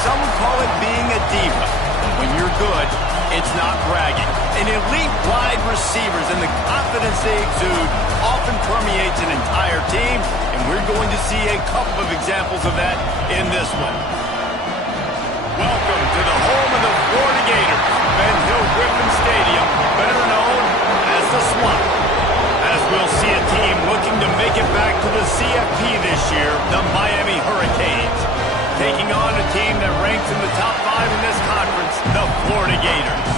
some would call it being a diva. When you're good, it's not bragging. And elite wide receivers and the confidence they exude often permeates an entire team, and we're going to see a couple of examples of that in this one. Welcome to the home of the Florida Gators, Ben Hill Griffin Stadium, better known as the Swamp. As we'll see a team looking to make it back to the CFP this year, the Miami Hurricanes, taking on a team that ranks in the top 5 in this conference, the Florida Gators.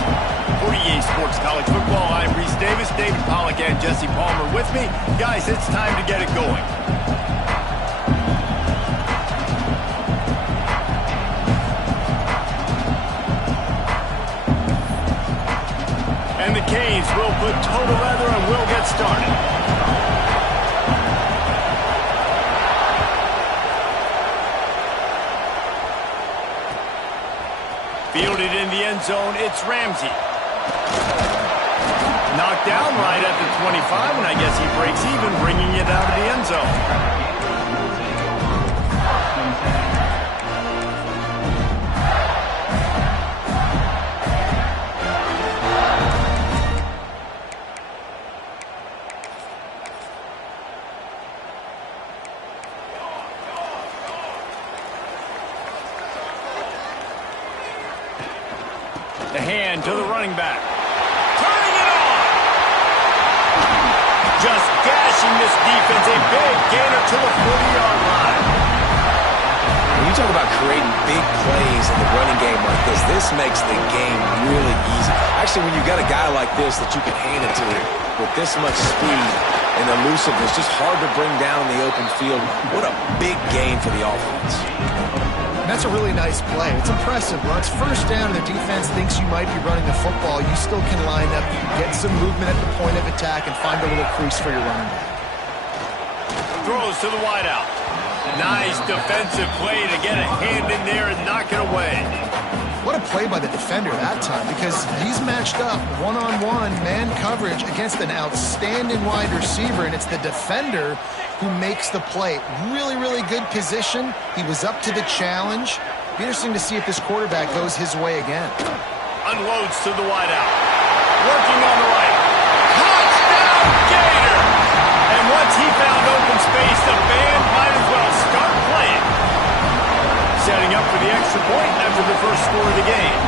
For EA Sports College Football, I'm Reese Davis, David Pollack, and Jesse Palmer with me. Guys, it's time to get it going. And the Canes will put total leather and we'll get started. Fielded in the end zone, it's Ramsey. Knocked down right at the 25, and I guess he breaks even, bringing it out of the end zone. The hand to the running back. Turning it on! Just gashing this defense. A big gainer to the 40-yard line. When you talk about creating big plays in the running game like this makes the game really easy. Actually, when you've got a guy like this that you can hand it to with this much speed and elusiveness, just hard to bring down in the open field. What a big gain for the offense. That's a really nice play. It's impressive. When it's first down and the defense thinks you might be running the football, you still can line up, get some movement at the point of attack, and find a little crease for your running back. Throws to the wideout. Nice defensive play to get a hand in there and knock it away. What a play by the defender that time, because he's matched up one-on-one man coverage against an outstanding wide receiver, and it's the defender who makes the play. Really, really good position. He was up to the challenge. Be interesting to see if this quarterback goes his way again. Unloads to the wideout. Working on the right. Touchdown, Gator! And once he found open space, the band might as well start playing. Setting up for the extra point after the first score of the game.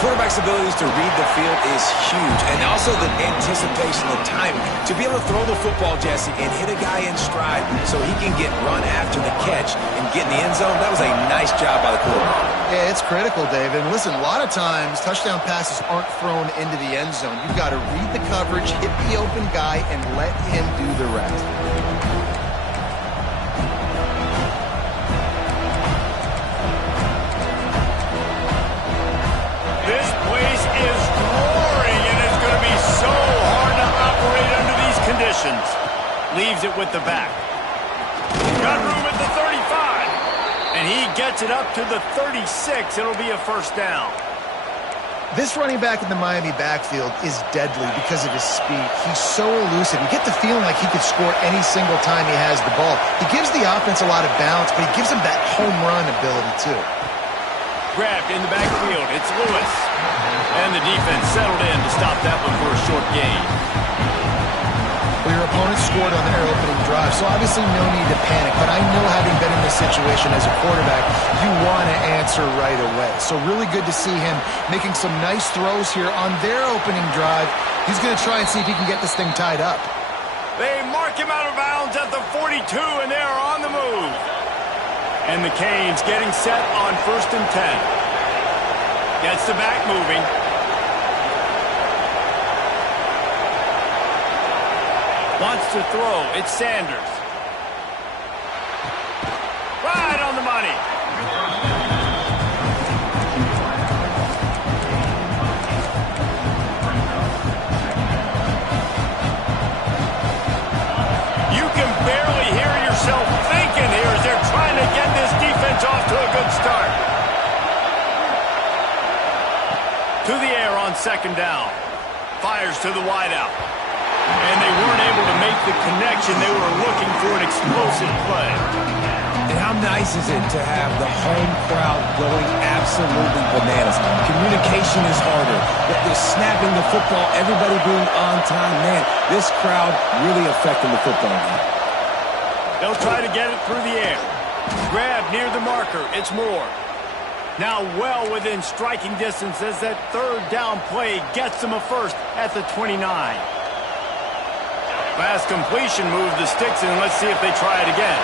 Quarterback's abilities to read the field is huge, and also the anticipation, the timing. To be able to throw the football, Jesse, and hit a guy in stride so he can get run after the catch and get in the end zone, that was a nice job by the quarterback. Yeah, it's critical, David. And listen, a lot of times touchdown passes aren't thrown into the end zone. You've got to read the coverage, hit the open guy, and let him do the rest. This place is roaring, and it's going to be so hard to operate under these conditions. Leaves it with the back. Got room at the 35. And he gets it up to the 36. It'll be a first down. This running back in the Miami backfield is deadly because of his speed. He's so elusive. You get the feeling like he could score any single time he has the ball. He gives the offense a lot of balance, but he gives them that home run ability too. Grabbed in the backfield. It's Lewis. And the defense settled in to stop that one for a short gain. Well, your opponent scored on their opening drive, so obviously no need to panic. But I know, having been in this situation as a quarterback, you want to answer right away. So really good to see him making some nice throws here on their opening drive. He's going to try and see if he can get this thing tied up. They mark him out of bounds at the 42, and they are on the move. And the Canes getting set on 1st and 10. Gets the back moving. Wants to throw. It's Sanders. Right on the money. You can barely hear yourself thinking here as they're trying to get this defense off to a good start. To the air on 2nd down. Fires to the wideout. And they weren't able to make the connection. They were looking for an explosive play. And how nice is it to have the home crowd going absolutely bananas? Communication is harder. The snapping the football, everybody being on time. Man, this crowd really affecting the football game. They'll try to get it through the air. Grab near the marker. It's Moore. Now well within striking distance as that third down play gets them a first at the 29. Fast completion, move the sticks in. Let's see if they try it again.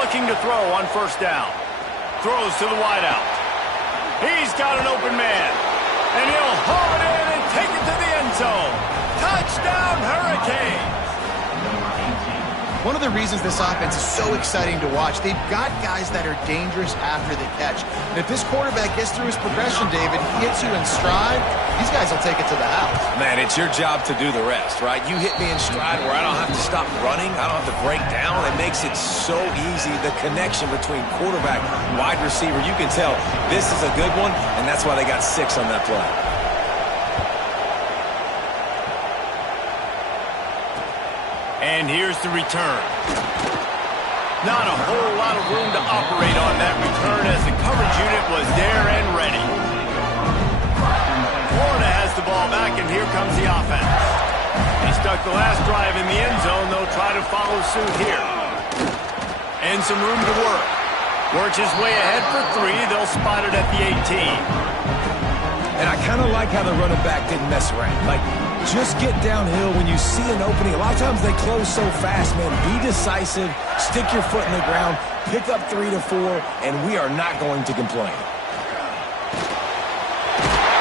Looking to throw on first down. Throws to the wideout. He's got an open man. And he'll haul it in and take it to the end zone. Touchdown, Hurricanes! One of the reasons this offense is so exciting to watch, they've got guys that are dangerous after the catch. And if this quarterback gets through his progression, David, hits you in stride, these guys will take it to the house. Man, it's your job to do the rest, right? You hit me in stride where I don't have to stop running. I don't have to break down. It makes it so easy. The connection between quarterback and wide receiver, you can tell this is a good one, and that's why they got 6 on that play. And here's the return. Not a whole lot of room to operate on that return as the coverage unit was there and ready. Florida has the ball back, and here comes the offense. He stuck the last drive in the end zone. They'll try to follow suit here. And some room to work. Works his way ahead for 3. They'll spot it at the 18. And I kind of like how the running back didn't mess around. Like, just get downhill when you see an opening. A lot of times they close so fast, man. Be decisive, stick your foot in the ground, pick up 3 to 4, and we are not going to complain.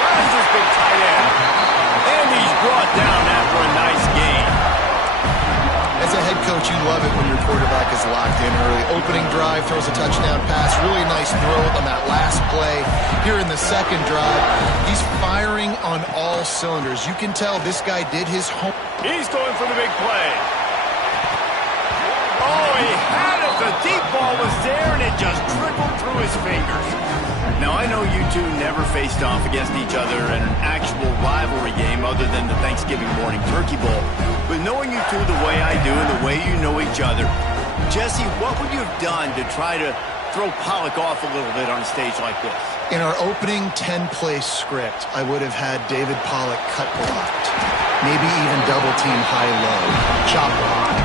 That's this big tight end. And he's brought down after a nice gain. As a head coach, you love it when your quarterback is locked in early. Opening drive, throws a touchdown pass. Really nice throw on that last play. Here in the second drive, he's firing on all cylinders. You can tell this guy did his homework. He's going for the big play. Oh, he had it. The deep ball was there, and it just trickled through his fingers. Now, I know you two never faced off against each other in an actual rivalry game other than the Thanksgiving morning turkey bowl. But knowing you two the way I do and the way you know each other, Jesse, what would you have done to try to throw Pollock off a little bit on a stage like this? In our opening 10-play script, I would have had David Pollock cut blocked. Maybe even double-team high-low, chop block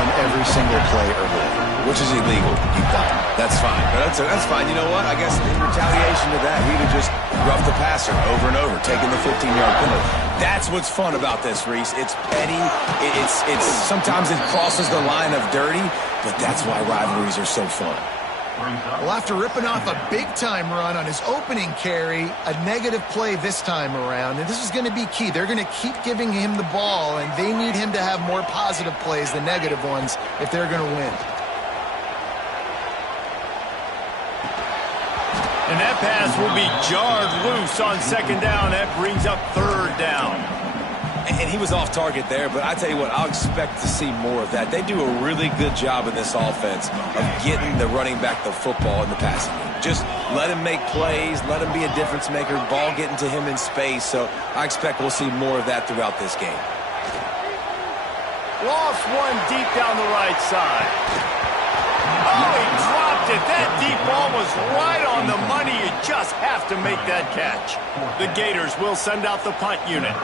on every single play early. Which is illegal. You got it. That's fine. But that's fine. You know what? I guess in retaliation to that, we'd have just roughed the passer over and over, taking the 15-yard penalty. That's what's fun about this, Reese. It's petty. It's sometimes it crosses the line of dirty, but that's why rivalries are so fun. Well, after ripping off a big-time run on his opening carry, a negative play this time around, and this is going to be key. They're going to keep giving him the ball, and they need him to have more positive plays than negative ones if they're going to win. And that pass will be jarred loose on second down. That brings up third down. And he was off target there, but I tell you what, I'll expect to see more of that. They do a really good job in this offense of getting the running back the football in the passing game. Just let him make plays, let him be a difference maker, ball getting to him in space. So I expect we'll see more of that throughout this game. Lost one deep down the right side. Oh, he dropped it. That deep ball was right on the money. You just have to make that catch. The Gators will send out the punt unit.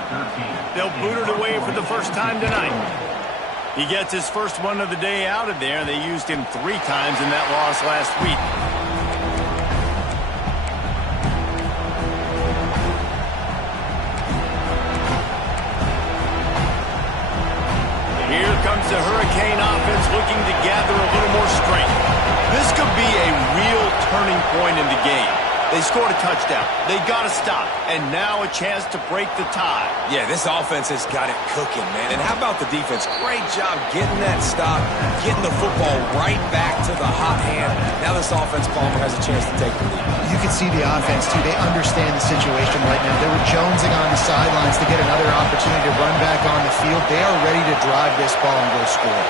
They'll boot it away for the first time tonight. He gets his first one of the day out of there. They used him 3 times in that loss last week. Here comes the Hurricane offense looking to gather a little more strength. This could be a real turning point in the game. They scored a touchdown. They got to stop. And now a chance to break the tie. Yeah, this offense has got it cooking, man. And how about the defense? Great job getting that stop, getting the football right back to the hot hand. Now this offense, Palmer, has a chance to take the lead. You can see the offense, too. They understand the situation right now. They were jonesing on the sidelines to get another opportunity to run back on the field. They are ready to drive this ball and go score.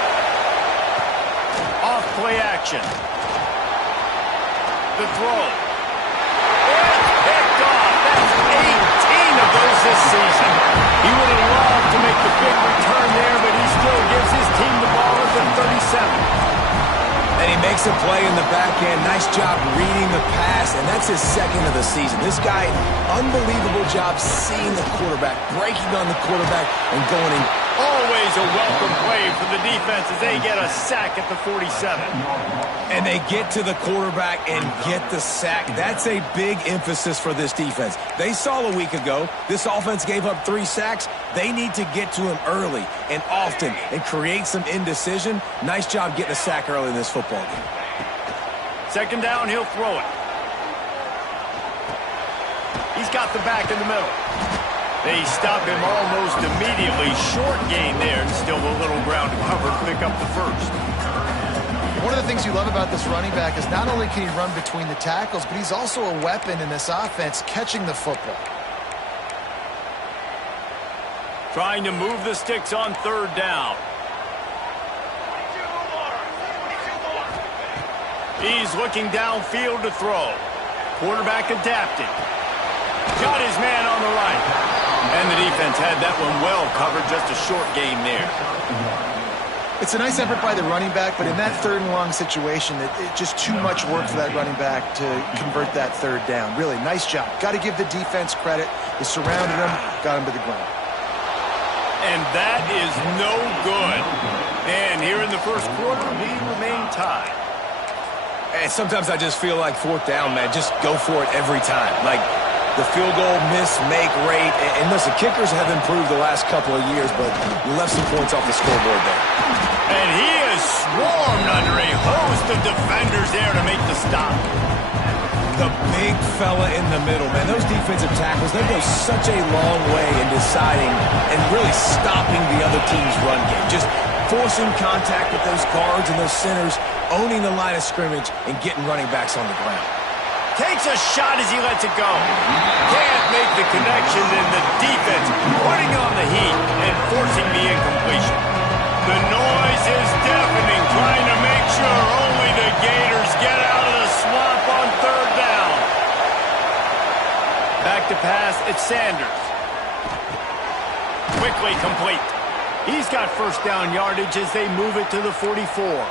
Off play action. The throw. Picked off. That's 18 of those this season. He would have loved Makes a play in the back end. Nice job reading the pass, and that's his second of the season. This guy, unbelievable job seeing the quarterback, breaking on the quarterback, and going in. Always a welcome play for the defense as they get a sack at the 47. And they get to the quarterback and get the sack. That's a big emphasis for this defense. They saw a week ago, this offense gave up 3 sacks. They need to get to him early and often and create some indecision. Nice job getting a sack early in this football game. Second down, he'll throw it. He's got the back in the middle. They stop him almost immediately. Short gain there, and still a little ground to cover to pick up the first. One of the things you love about this running back is not only can he run between the tackles, but he's also a weapon in this offense catching the football. Trying to move the sticks on third down. He's looking downfield to throw. Quarterback adapting. Got his man on the right. And the defense had that one well covered, just a short gain there. It's a nice effort by the running back, but in that third and long situation, it's just too much work for that running back to convert that third down. Really, nice job. Got to give the defense credit. They surrounded him, got him to the ground. And that is no good. And here in the first quarter, we remain tied. And sometimes I just feel like fourth down, man. Just go for it every time. Like, the field goal miss-make rate. And listen, kickers have improved the last couple of years, but we left some points off the scoreboard there. And he is swarmed under a host of defenders there to make the stop. The big fella in the middle, man. Those defensive tackles, they go such a long way in deciding and really stopping the other team's run game. Just forcing contact with those guards and those centers, owning the line of scrimmage, and getting running backs on the ground. Takes a shot as he lets it go. Can't make the connection, and the defense putting on the heat and forcing the incompletion. The noise is deafening, trying to make sure only the Gators get out of the swamp on third down. Back to pass, it's Sanders. Quickly complete. He's got first down yardage as they move it to the 44.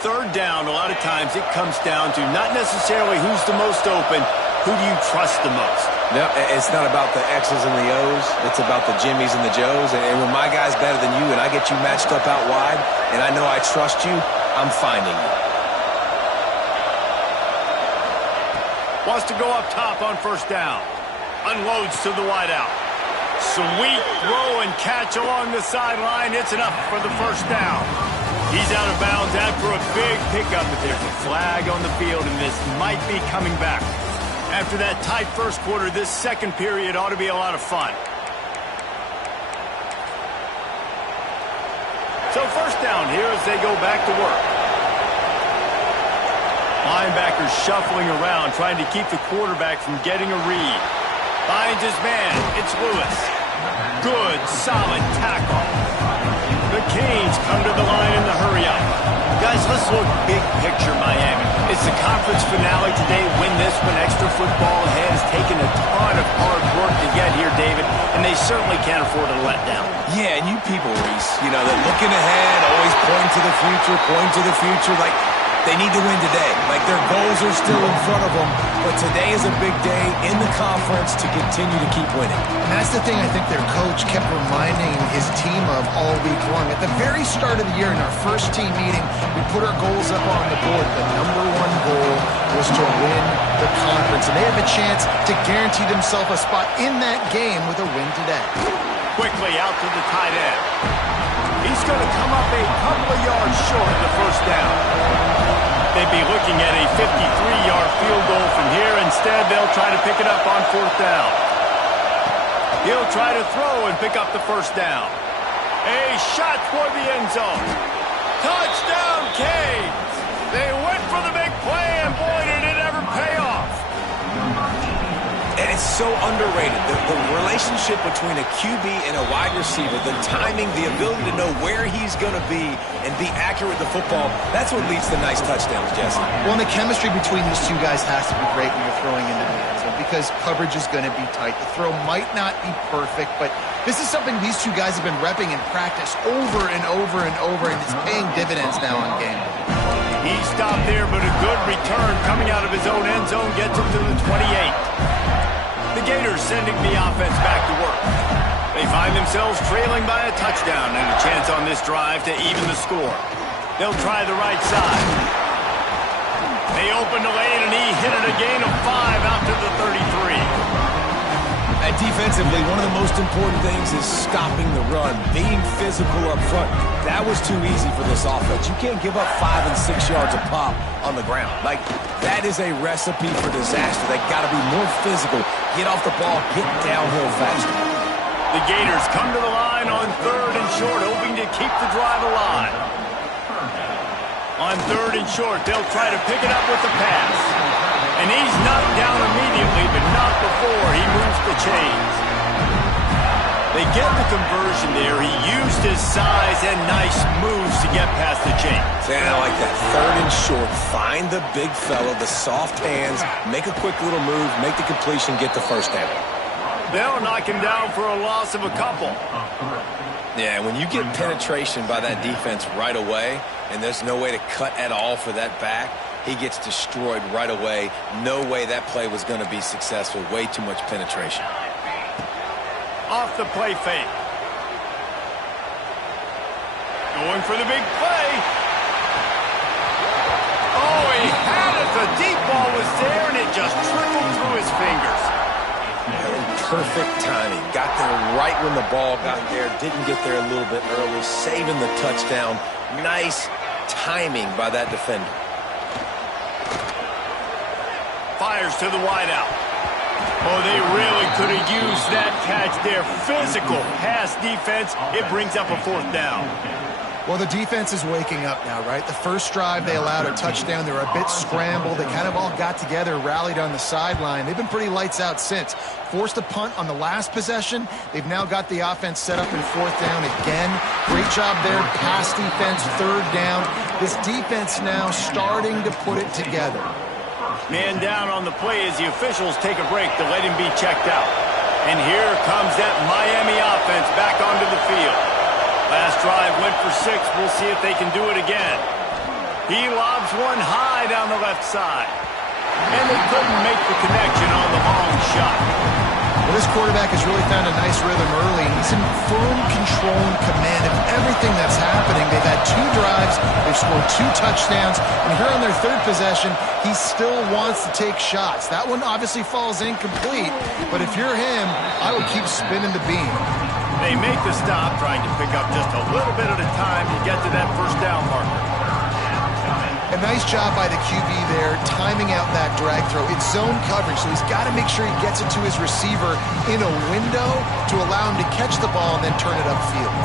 Third down, a lot of times it comes down to not necessarily who's the most open, who do you trust the most? No, it's not about the X's and the O's. It's about the Jimmies and the Joes. And when my guy's better than you and I get you matched up out wide and I know I trust you, I'm finding you. Wants to go up top on first down. Unloads to the wideout. Sweet throw and catch along the sideline. It's enough for the first down. He's out of bounds after a big pickup, but there's a flag on the field, and this might be coming back. After that tight first quarter, this second period ought to be a lot of fun. So first down here as they go back to work. Linebackers shuffling around, trying to keep the quarterback from getting a read. Finds his man. It's Lewis. Good, solid tackle. The Canes come to the line in the hurry-up. Guys, let's look big picture Miami. It's the conference finale today. Win this one. Extra football has taken a ton of hard work to get here, David, and they certainly can't afford a letdown. Yeah, and you people, Reese, you know, they're looking ahead, always pointing to the future, like they need to win today. Like their goals are still in front of them, but today is a big day in the conference to continue to keep winning. And that's the thing I think their coach kept reminding his team of all week long. At the very start of the year in our first team meeting, we put our goals up on the board. The number one goal was to win the conference, and they have a chance to guarantee themselves a spot in that game with a win today. Quickly out to the tight end. He's going to come up a couple of yards short of the first down. They'd be looking at a 53-yard field goal from here. Instead, they'll try to pick it up on fourth down. He'll try to throw and pick up the first down. A shot for the end zone. Touchdown, Canes! They went for the big play, and boy, did it ever pay off. And it's so underrated. The relationship between a QB and a wide receiver, the timing, the ability to know where he's going to be and be accurate with the football, that's what leads to nice touchdowns, Jesse. Well, and the chemistry between these two guys has to be great when you're throwing into the end zone because coverage is going to be tight. The throw might not be perfect, but this is something these two guys have been repping in practice over and over and over, and it's paying dividends now on game. He stopped there, but a good return coming out of his own end zone gets him to the 28. The Gators sending the offense back to work. They find themselves trailing by a touchdown and a chance on this drive to even the score. They'll try the right side. They open the lane, and he hit it a gain of 5 out to the 33. And defensively, one of the most important things is stopping the run, being physical up front. That was too easy for this offense. You can't give up 5 and 6 yards a pop on the ground. Like, that is a recipe for disaster. They got to be more physical, get off the ball, get downhill faster. The Gators come to the line on 3rd and short, hoping to keep the drive alive. On 3rd and short, they'll try to pick it up with the pass. And he's knocked down immediately, but not before he moves the chains. They get the conversion there. He used his size and nice moves to get past the chains. And I like that. 3rd and short, find the big fella, the soft hands, make a quick little move, make the completion, get the first down. They'll knock him down for a loss of a couple. Yeah, when you get penetration by that defense right away, and there's no way to cut at all for that back, he gets destroyed right away. No way that play was going to be successful. Way too much penetration. Off the play fake. Going for the big play. Oh, he had it. The deep ball was there, and it just trickled through his fingers. Perfect timing. Got there right when the ball got there. Didn't get there a little bit early. Saving the touchdown. Nice timing by that defender. Fires to the wideout. Oh, they really could have used that catch there. Physical pass defense. It brings up a 4th down. Well, the defense is waking up now, right? The first drive, they allowed a touchdown. They were a bit scrambled. They kind of all got together, rallied on the sideline. They've been pretty lights out since. Forced a punt on the last possession. They've now got the offense set up in 4th down again. Great job there. Pass defense, 3rd down. This defense now starting to put it together. Man down on the play as the officials take a break to let him be checked out. And here comes that Miami offense back onto the field. Last drive went for 6. We'll see if they can do it again. He lobs one high down the left side. And they couldn't make the connection on the long shot. Well, this quarterback has really found a nice rhythm early. He's in firm control and command of everything that's happening. They've had 2 drives. They've scored 2 touchdowns. And here on their 3rd possession, he still wants to take shots. That one obviously falls incomplete. But if you're him, I would keep spinning the beam. They make the stop, trying to pick up just a little bit at a time to get to that 1st down marker. A nice job by the QB there, timing out that drag throw. It's zone coverage, so he's got to make sure he gets it to his receiver in a window to allow him to catch the ball and then turn it upfield.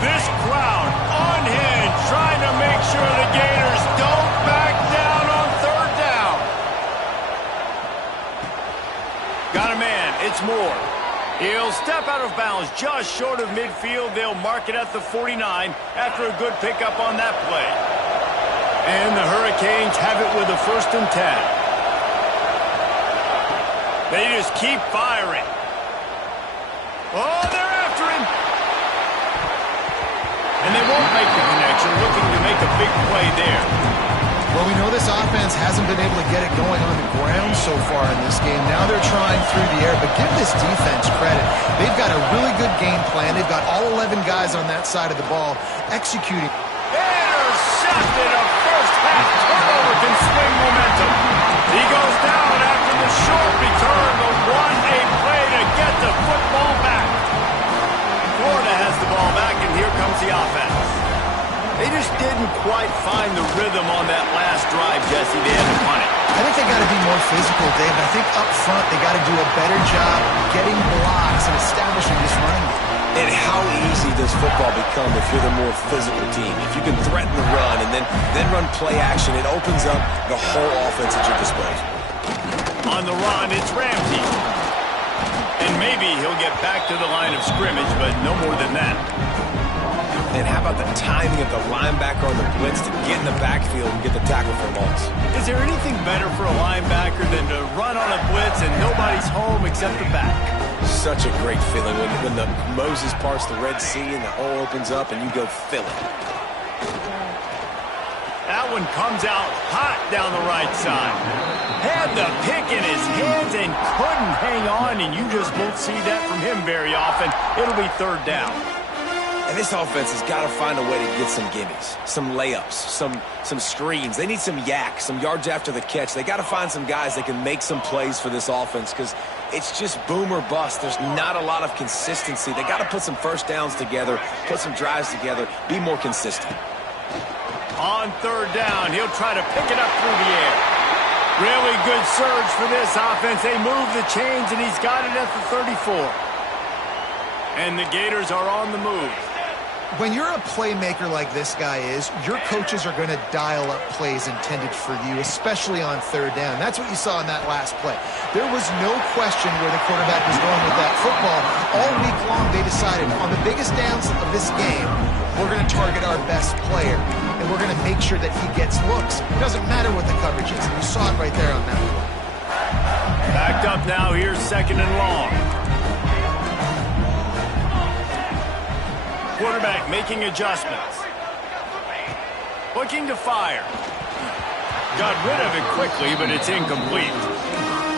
This crowd unhinged, trying to make sure the Gators don't back down on 3rd down. Got a man, it's Moore. He'll step out of bounds just short of midfield. They'll mark it at the 49 after a good pickup on that play. And the Hurricanes have it with a 1st and 10. They just keep firing. Oh, they're after him. And they won't make the connection, looking to make a big play there. Well, we know this offense hasn't been able to get it going on the ground so far in this game. Now they're trying through the air, but give this defense credit. They've got a really good game plan. They've got all 11 guys on that side of the ball executing. Intercepted. A first-half turnover can swing momentum. He goes down after the short return, the 1-8 play to get the football back. Florida has the ball back, and here comes the offense. They just didn't quite find the rhythm on that last drive, Jesse. They had to punt it. I think they got to be more physical, Dave. I think up front they got to do a better job getting blocks and establishing this running game. And how easy does football become if you're the more physical team? If you can threaten the run and then run play action, it opens up the whole offense at your disposal. On the run, it's Ramsey. And maybe he'll get back to the line of scrimmage, but no more than that. And how about the timing of the linebacker on the blitz to get in the backfield and get the tackle for a loss? Is there anything better for a linebacker than to run on a blitz and nobody's home except the back? Such a great feeling when the Moses parts the Red Sea and the hole opens up and you go fill it. That one comes out hot down the right side. Had the pick in his hands and couldn't hang on, and you just won't see that from him very often. It'll be third down. And this offense has got to find a way to get some gimmies, some layups, some screens. They need some yak, some yards after the catch. They got to find some guys that can make some plays for this offense because it's just boom or bust. There's not a lot of consistency. They got to put some first downs together, put some drives together, be more consistent. On third down, he'll try to pick it up through the air. Really good surge for this offense. They move the chains, and he's got it at the 34. And the Gators are on the move. When you're a playmaker like this guy is, your coaches are going to dial up plays intended for you, especially on third down. That's what you saw in that last play. There was no question where the quarterback was going with that football. All week long, they decided on the biggest downs of this game, we're going to target our best player, and we're going to make sure that he gets looks. It doesn't matter what the coverage is. You saw it right there on that play. Backed up now, here's second and long. Quarterback making adjustments. Looking to fire. Got rid of it quickly, but it's incomplete.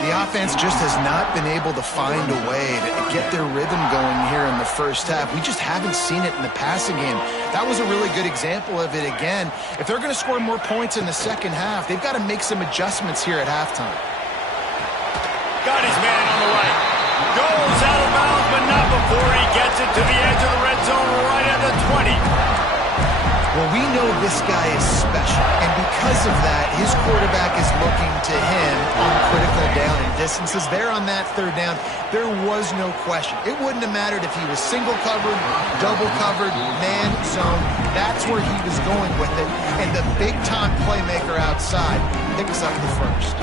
The offense just has not been able to find a way to get their rhythm going here in the first half. We just haven't seen it in the passing game. That was a really good example of it again. If they're going to score more points in the second half, they've got to make some adjustments here at halftime. Got his man on the right. Goes out of bounds, but not before he gets it to the edge of the red zone right at the 20. Well, we know this guy is special, and because of that, his quarterback is looking to him on critical down and distances. There on that third down, there was no question. It wouldn't have mattered if he was single covered, double covered, man zone. That's where he was going with it, and the big-time playmaker outside picks up the first.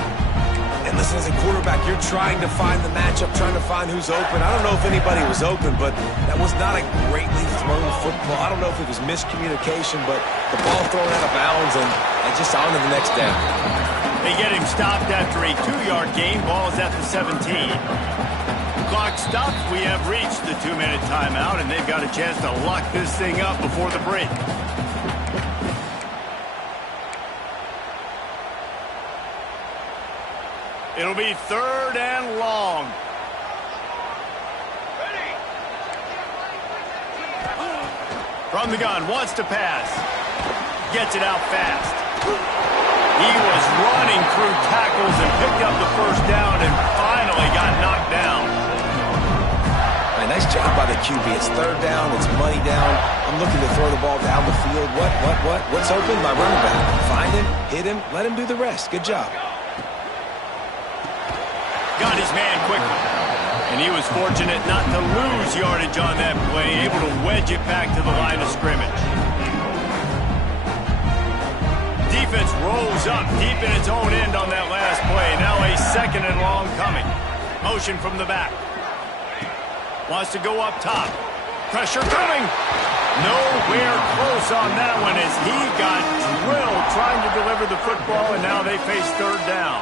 And listen, as a quarterback, you're trying to find the matchup, trying to find who's open. I don't know if anybody was open, but that was not a greatly thrown football. I don't know if it was miscommunication, but the ball thrown out of bounds and just on to the next down. They get him stopped after a 2-yard gain. Ball is at the 17. Clock stopped. We have reached the 2-minute timeout, and they've got a chance to lock this thing up before the break. It'll be third and long. From the gun, wants to pass. Gets it out fast. He was running through tackles and picked up the first down and finally got knocked down. Nice job by the QB. It's third down. It's money down. I'm looking to throw the ball down the field. What's open? My running back. Find him, hit him, let him do the rest. Good job. Got his man quickly. And he was fortunate not to lose yardage on that play, able to wedge it back to the line of scrimmage. Defense rolls up deep in its own end on that last play. Now a second and long coming. Motion from the back. Wants to go up top. Pressure coming. Nowhere close on that one as he got drilled trying to deliver the football, and now they face third down.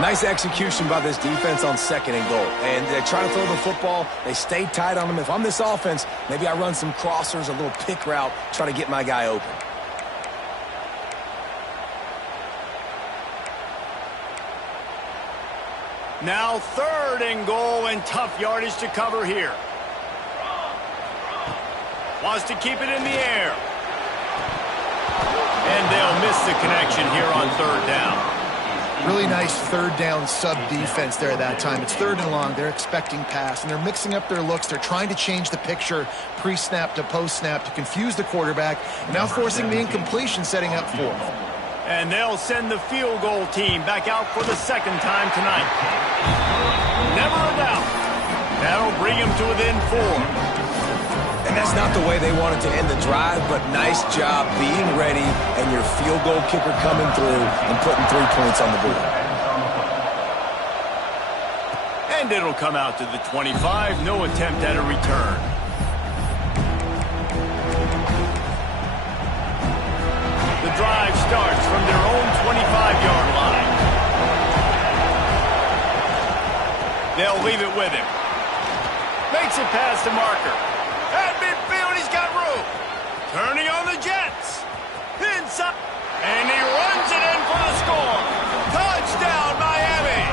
Nice execution by this defense on second and goal. And they try to throw the football. They stay tight on them. If I'm this offense, maybe I run some crossers, a little pick route, try to get my guy open. Now third and goal and tough yardage to cover here. Wants to keep it in the air. And they'll miss the connection here on third down. Really nice third down sub-defense there at that time. It's third and long. They're expecting pass, and they're mixing up their looks. They're trying to change the picture pre-snap to post-snap to confuse the quarterback, and now forcing the incompletion, setting up fourth. And they'll send the field goal team back out for the second time tonight. Never a doubt. That'll bring them to within 4. And that's not the way they wanted to end the drive, but nice job being ready and your field goal kicker coming through and putting 3 points on the board. And it'll come out to the 25. No attempt at a return. from their own 25-yard line. They'll leave it with him. Makes it past the marker. At midfield, he's got room. Turning on the Jets. Inside. And he runs it in for the score. Touchdown, Miami.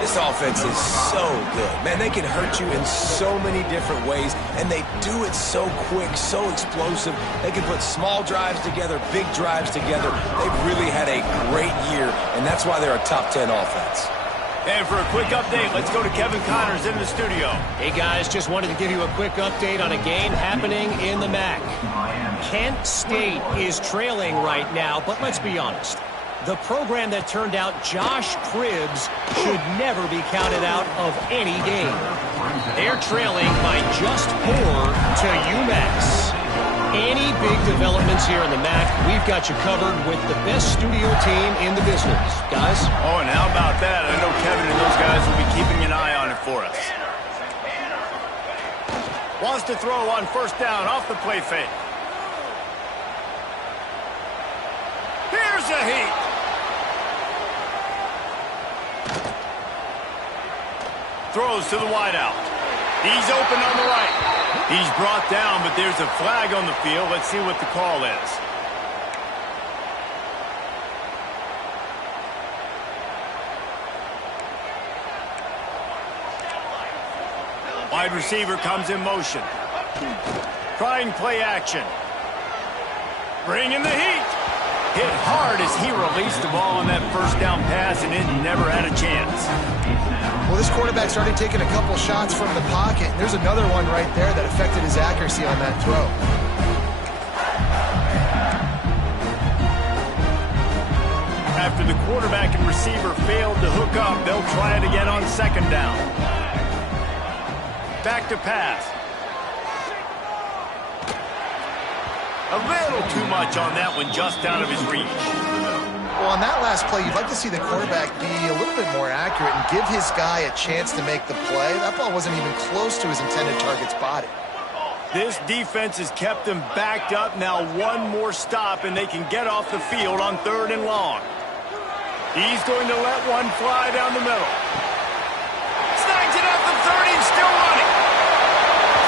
This offense is so good. Man, they can hurt you in so many different ways, and they do it so quick, so explosive. They can put small drives together, big drives together. They've really had a great year, and that's why they're a top 10 offense. And for a quick update, let's go to Kevin Connors in the studio. Hey, guys, just wanted to give you a quick update on a game happening in the MAC. Kent State is trailing right now, but let's be honest. The program that turned out Josh Cribbs should never be counted out of any game. They're trailing by just 4 to UMass. Any big developments here in the MAC, we've got you covered with the best studio team in the business. Guys? Oh, and how about that? I know Kevin and those guys will be keeping an eye on it for us. Wants to throw on first down off the play fake. Here's a heat. Throws to the wideout. He's open on the right. He's brought down, but there's a flag on the field. Let's see what the call is. Wide receiver comes in motion. Trying play action. Bringing the heat. Hit hard as he released the ball on that first down pass, and it never had a chance. Well, this quarterback's already taken a couple shots from the pocket. There's another one right there that affected his accuracy on that throw. After the quarterback and receiver failed to hook up, they'll try it again on second down. Back to pass. A little too much on that one, just out of his reach. Well, on that last play, you'd like to see the quarterback be a little bit more accurate and give his guy a chance to make the play. That ball wasn't even close to his intended target's body. This defense has kept them backed up. Now one more stop, and they can get off the field on 3rd and long. He's going to let one fly down the middle. Snags it up the 30 and still running.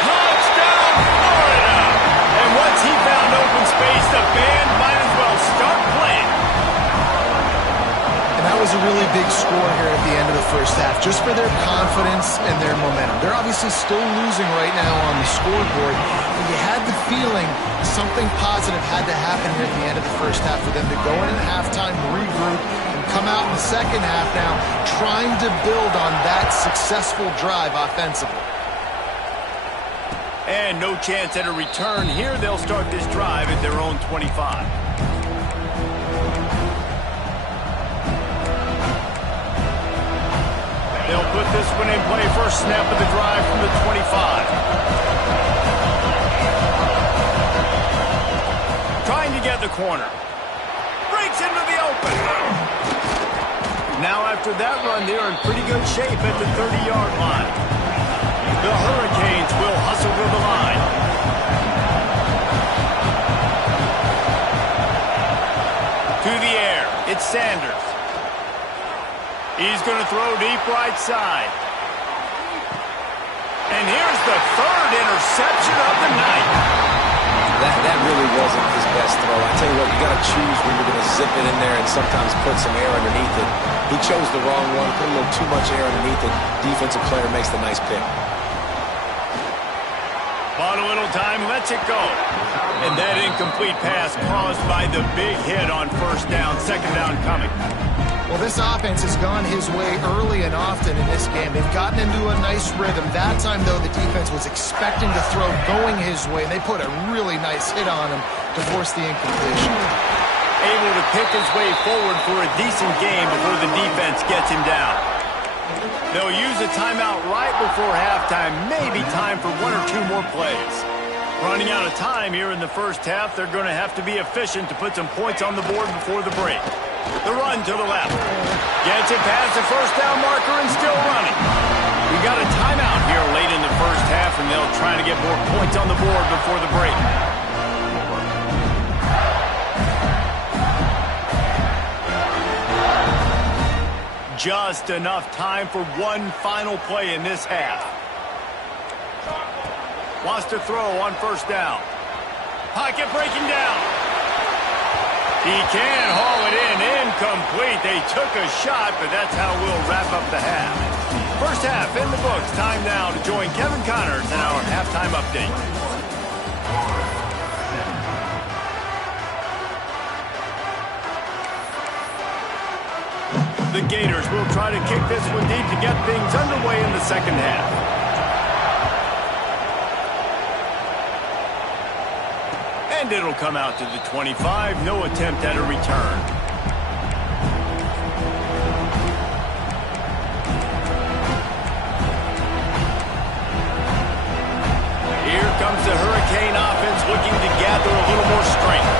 Touchdown, Florida! And once he found open space, the band might as well start playing. And that was a really big score here at the end of the first half, just for their confidence and their momentum. They're obviously still losing right now on the scoreboard, but you had the feeling something positive had to happen here at the end of the first half for them to go in at halftime, regroup, and come out in the second half now trying to build on that successful drive offensively. And no chance at a return here. They'll start this drive at their own 25. They'll put this one in play. First snap of the drive from the 25. Trying to get the corner. Breaks into the open. Now after that run, they're in pretty good shape at the 30-yard line. The Hurricanes will hustle to the line. To the air. It's Sanders. He's going to throw deep right side. And here's the 3rd interception of the night. That really wasn't his best throw. I tell you what, you got to choose when you're going to zip it in there and sometimes put some air underneath it. He chose the wrong one, put a little too much air underneath it. Defensive player makes the nice pick. Bought a little time, lets it go. And that incomplete pass caused by the big hit on first down, second down coming. Well, this offense has gone his way early and often in this game. They've gotten into a nice rhythm. That time, though, the defense was expecting to throw going his way. They put a really nice hit on him to force the incompletion. Able to pick his way forward for a decent game before the defense gets him down. They'll use a timeout right before halftime. Maybe time for 1 or 2 more plays. Running out of time here in the first half. They're going to have to be efficient to put some points on the board before the break. The run to the left. Gets it past the first down marker and still running. We got a timeout here late in the first half, and they'll try to get more points on the board before the break. Just enough time for one final play in this half. Wants to throw on first down. Pocket breaking down. He can haul it in. Incomplete. They took a shot, but that's how we'll wrap up the half. First half in the books. Time now to join Kevin Connors in our halftime update. The Gators will try to kick this one deep to get things underway in the second half. And it'll come out to the 25. No attempt at a return. Here comes the Hurricane offense looking to gather a little more strength.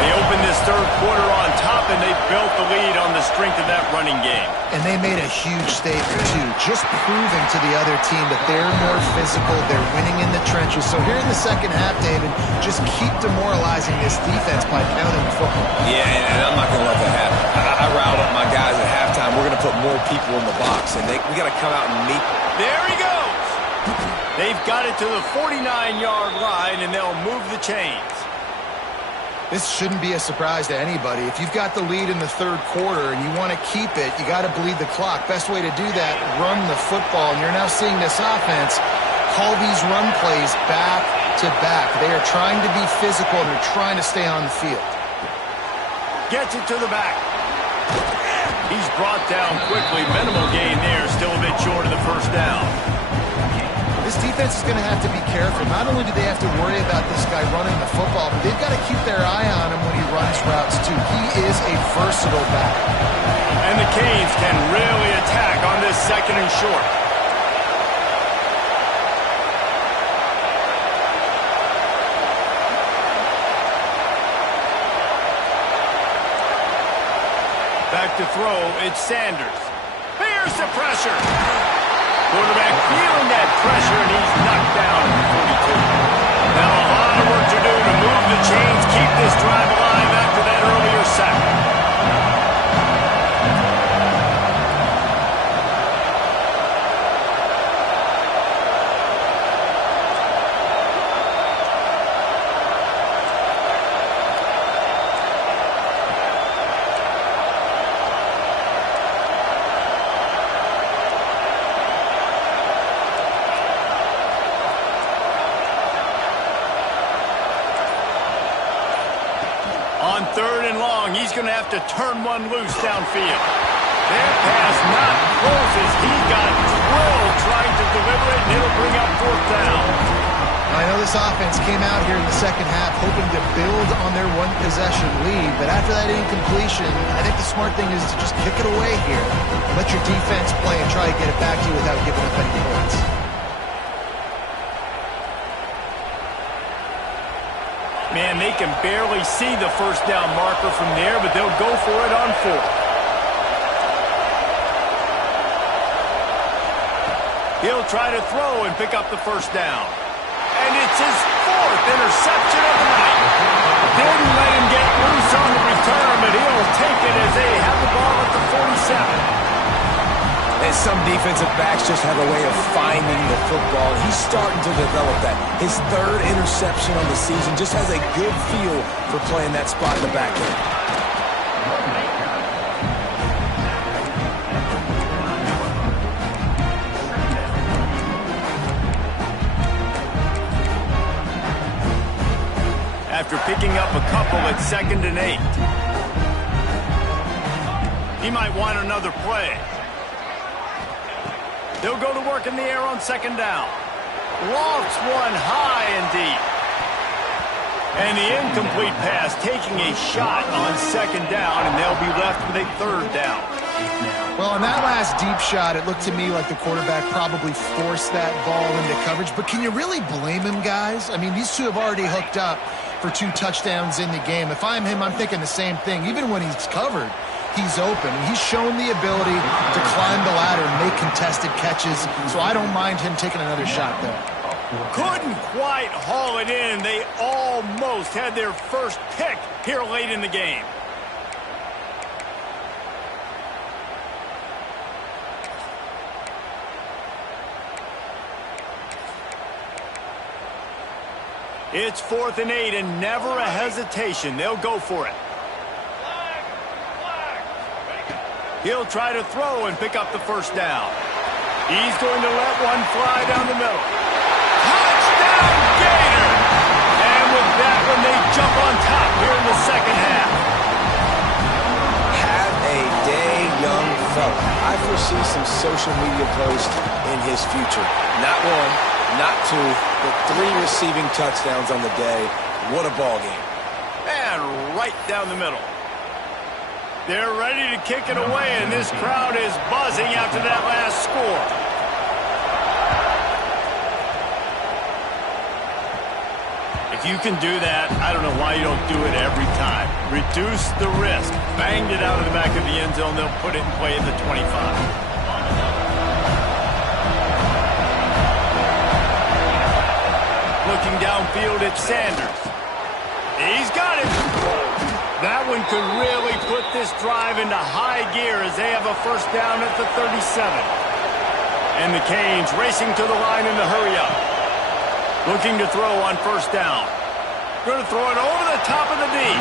They opened this third quarter on top, and they built the lead on the strength of that running game. And they made a huge statement, too, just proving to the other team that they're more physical, they're winning in the trenches. So here in the second half, David, just keep demoralizing this defense by pounding the football. Yeah, and I'm not going to let that happen. I riled up my guys at halftime. We're going to put more people in the box, and we got to come out and meet them. There he goes! They've got it to the 49-yard line, and they'll move the chains. This shouldn't be a surprise to anybody. If you've got the lead in the third quarter and you want to keep it, you got to bleed the clock. Best way to do that, run the football. And you're now seeing this offense call these run plays back to back. They are trying to be physical, and they're trying to stay on the field. Gets it to the back. He's brought down quickly. Minimal gain there. Still a bit short of the first down. This defense is going to have to be careful. Not only do they have to worry about this guy running the football, but they've got to keep their eye on him when he runs routes, too. He is a versatile back. And the Canes can really attack on this second and short. Back to throw, it's Sanders. Here's the pressure. Quarterback feeling that pressure, and he's knocked down at the 42. Now a lot of work to do to move the chains, keep this drive alive after that earlier sack. On third and long, he's going to have to turn one loose downfield. That pass not close as he got drilled trying to deliver it, and it'll bring up fourth down. I know this offense came out here in the second half hoping to build on their one-possession lead, but after that incompletion, I think the smart thing is to just kick it away here. Let your defense play and try to get it back to you without giving up any points. Man, they can barely see the first down marker from there, but they'll go for it on fourth. He'll try to throw and pick up the first down. And it's his fourth interception of the night. Didn't let him get loose on the return, but he'll take it as they have the ball at the 47. And some defensive backs just have a way of finding the football. He's starting to develop that. His third interception on the season just has a good feel for playing that spot in the back end. After picking up a couple at 2nd and 8. He might want another play. They'll go to work in the air on 2nd down. Lofts one high and deep. And the incomplete pass taking a shot on 2nd down, and they'll be left with a 3rd down. Well, on that last deep shot, it looked to me like the quarterback probably forced that ball into coverage. But can you really blame him, guys? I mean, these two have already hooked up for 2 touchdowns in the game. If I'm him, I'm thinking the same thing. Even when he's covered, he's open. He's shown the ability to climb the ladder and make contested catches, so I don't mind him taking another shot there. Couldn't quite haul it in. They almost had their first pick here late in the game. It's 4th and 8 and never a hesitation. They'll go for it. He'll try to throw and pick up the first down. He's going to let one fly down the middle. Touchdown, Gator! And with that one, they jump on top here in the second half. Have a day, young fella. I foresee some social media posts in his future. Not one, not two, but 3 receiving touchdowns on the day. What a ball game. And right down the middle. They're ready to kick it away, and this crowd is buzzing after that last score. If you can do that, I don't know why you don't do it every time. Reduce the risk. Banged it out of the back of the end zone. They'll put it in play at the 25. Looking downfield at Sanders. He's got it. That one could really put this drive into high gear as they have a first down at the 37. And the Canes racing to the line in the hurry-up. Looking to throw on first down. Going to throw it over the top of the knee.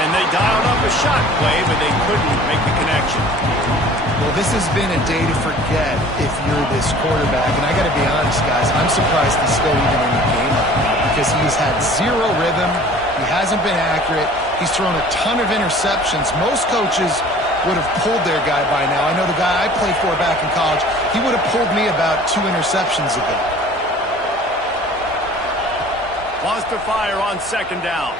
And they dialed up a shot play, but they couldn't make the connection. Well, this has been a day to forget if you're this quarterback. And I got to be honest, guys, I'm surprised he's still even in the game right now because he's had zero rhythm. He hasn't been accurate. He's thrown a ton of interceptions. Most coaches would have pulled their guy by now. I know the guy I played for back in college, he would have pulled me about 2 interceptions ago. Wants to fire on second down.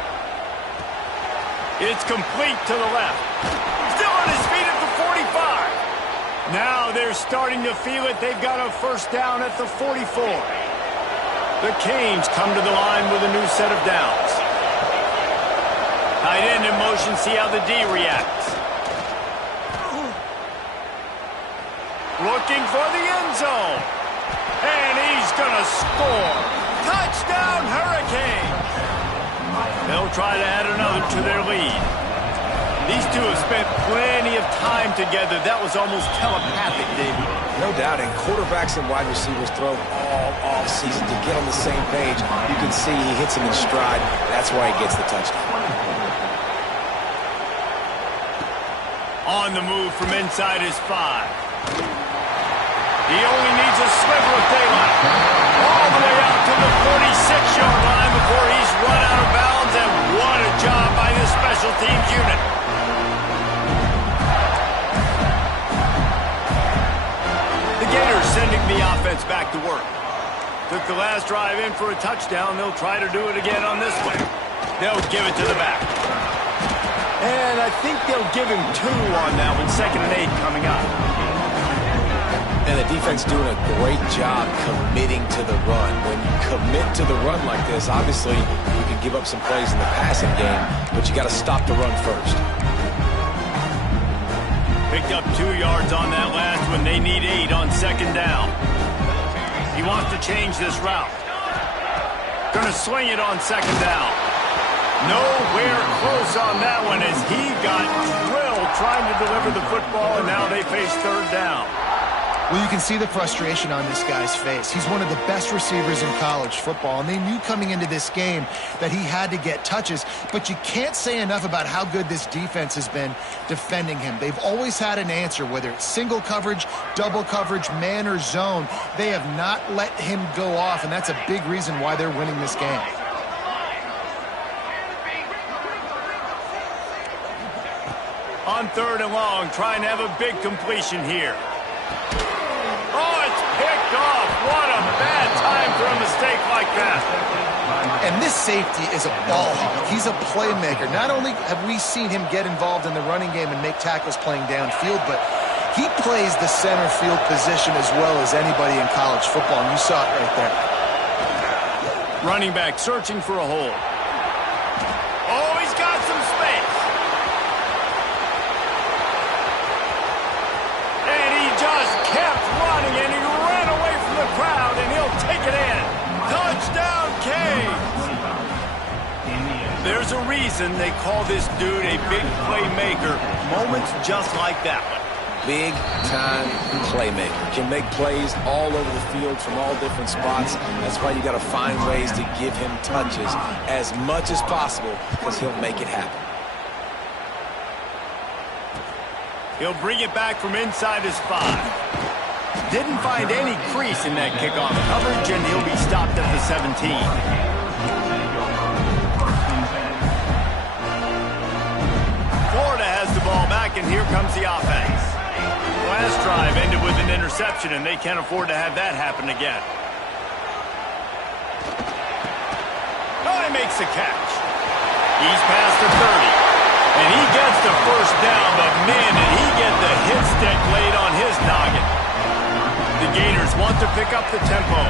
It's complete to the left. Still on his feet at the 45. Now they're starting to feel it. They've got a first down at the 44. The Canes come to the line with a new set of downs. Tight end in motion, see how the D reacts. Looking for the end zone. And he's going to score. Touchdown, Hurricanes. They'll try to add another to their lead. These two have spent plenty of time together. That was almost telepathic, David. No doubt, and quarterbacks and wide receivers throw all off-season to get on the same page. You can see he hits him in stride. That's why he gets the touchdown. On the move from inside his 5. He only needs a sliver of daylight. All the way out to the 46-yard line before he's run out of bounds, and what a job by this special teams unit. The Gators sending the offense back to work. Took the last drive in for a touchdown. They'll try to do it again on this one. They'll give it to the back. And I think they'll give him 2 on that one. 2nd and 8 coming up. And the defense doing a great job committing to the run. When you commit to the run like this, obviously you can give up some plays in the passing game, but you got to stop the run first. Picked up 2 yards on that last one. They need 8 on second down. He wants to change this route. Going to swing it on second down. Nowhere close on that one as he got drilled trying to deliver the football, and now they face third down. Well, you can see the frustration on this guy's face. He's one of the best receivers in college football, and they knew coming into this game that he had to get touches, but you can't say enough about how good this defense has been defending him. They've always had an answer, whether it's single coverage, double coverage, man or zone. They have not let him go off, and that's a big reason why they're winning this game. On 3rd and long, trying to have a big completion here. Oh, it's picked off. What a bad time for a mistake like that. And this safety is a ball hawk. He's a playmaker. Not only have we seen him get involved in the running game and make tackles playing downfield, but he plays the center field position as well as anybody in college football, and you saw it right there. Running back searching for a hole. Oh, he's got some space. And he just kept running, and he ran away from the crowd, and he'll take it in. Touchdown, Canes. There's a reason they call this dude a big playmaker. Moments just like that one. big-time playmaker. Can make plays all over the field from all different spots. That's why you got to find ways to give him touches as much as possible because he'll make it happen. He'll bring it back from inside his 5. Didn't find any crease in that kickoff coverage, and he'll be stopped at the 17. Has the ball back, and here comes the offense. Last drive ended with an interception, and they can't afford to have that happen again. Oh, he makes the catch. He's past the 30, and he gets the first down, but man, did he get the hit stick laid on his noggin. The Gators want to pick up the tempo.